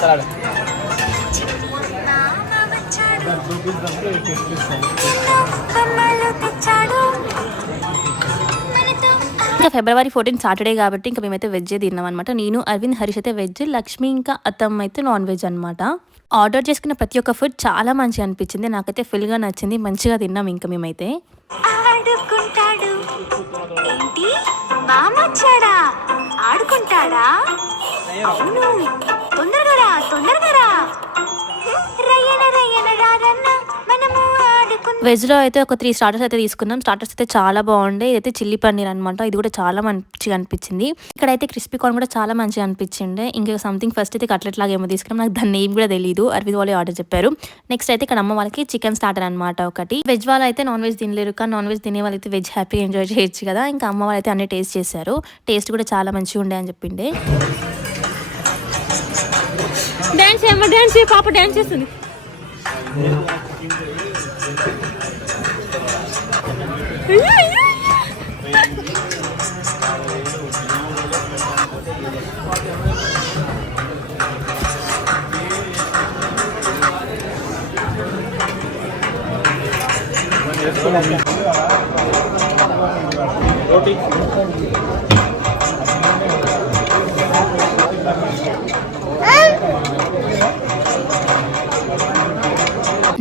Salad ఇంకా ఫిబ్రవరి 14 Saturday కాబట్టి ఇంకా మేమైతే వెజ్ తిన్నాం అనమాట. నేను అరవింద్ హరీష్ అయితే వెజ్, లక్ష్మి ఇంకా అత్తమ్మ అయితే నాన్ వెజ్ అనమాట. ఆర్డర్ చేసుకున్న ప్రతి ఒక్క ఫుడ్ చాలా మంచిగా అనిపించింది, నాకైతే ఫుల్గా నచ్చింది, మంచిగా తిన్నాం ఇంకా మేమైతే. ఆడుకుంటాడా తొందరగా వెజ్లో అయితే ఒక 3 స్టార్టర్స్ అయితే తీసుకున్నాం. స్టార్టర్స్ అయితే చాలా బాగుండే. ఇదైతే చిల్లీ పన్నీర్ అనమాట, ఇది కూడా చాలా మంచిగా అనిపించింది. ఇక్కడైతే క్రిస్పీ కార్న్ కూడా చాలా మంచిగా అనిపించింది. ఇంకా సంథింగ్ ఫస్ట్ అయితే కట్లెట్ లాగా ఏమో తీసుకున్నాం, నాకు దాన్ని ఏం కూడా తెలియదు, అరవింద్ వాళ్ళే ఆర్డర్ చెప్పారు. నెక్స్ట్ అయితే ఇక్కడ అమ్మ వాళ్ళకి చికెన్ స్టార్టర్ అనమాట ఒకటి. వెజ్ వాళ్ళు అయితే నాన్ వెజ్ తినలేరు, కానీ నాన్ వెజ్ తినే వాళ్ళైతే వెజ్ హ్యాపీగా ఎంజాయ్ చేయొచ్చు కదా. ఇంకా అమ్మ వాళ్ళు అయితే అన్ని టేస్ట్ చేశారు, టేస్ట్ కూడా చాలా మంచిగా ఉండే అని చెప్పిండే. డాన్స్ ఏమో డాన్స్ పాప డాన్స్ చేస్తుంది.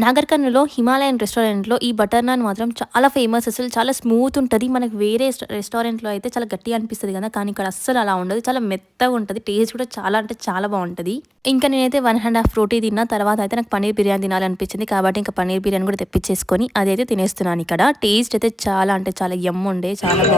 నాగర్ కర్నూల్లో హిమాలయన్ రెస్టారెంట్లో ఈ బటర్ నాన్ మాత్రం చాలా ఫేమస్. అసలు చాలా స్మూత్ ఉంటుంది. మనకు వేరే రెస్టారెంట్లో అయితే చాలా గట్టిగా అనిపిస్తుంది కదా, కానీ ఇక్కడ అస్సలు అలా ఉండదు, చాలా మెత్తగా ఉంటుంది. టేస్ట్ కూడా చాలా అంటే చాలా బాగుంటుంది. ఇంకా నేనైతే 1.5 రోటీ తిన్నా. తర్వాత అయితే నాకు పన్నీర్ బిర్యానీ తినాలనిపించింది కాబట్టి ఇంకా పన్నీర్ బిర్యానీ కూడా తెప్పించేసుకొని అదైతే తినేస్తున్నాను. ఇక్కడ టేస్ట్ అయితే చాలా అంటే చాలా యమ్ ఉండే, చాలా బాగుంది.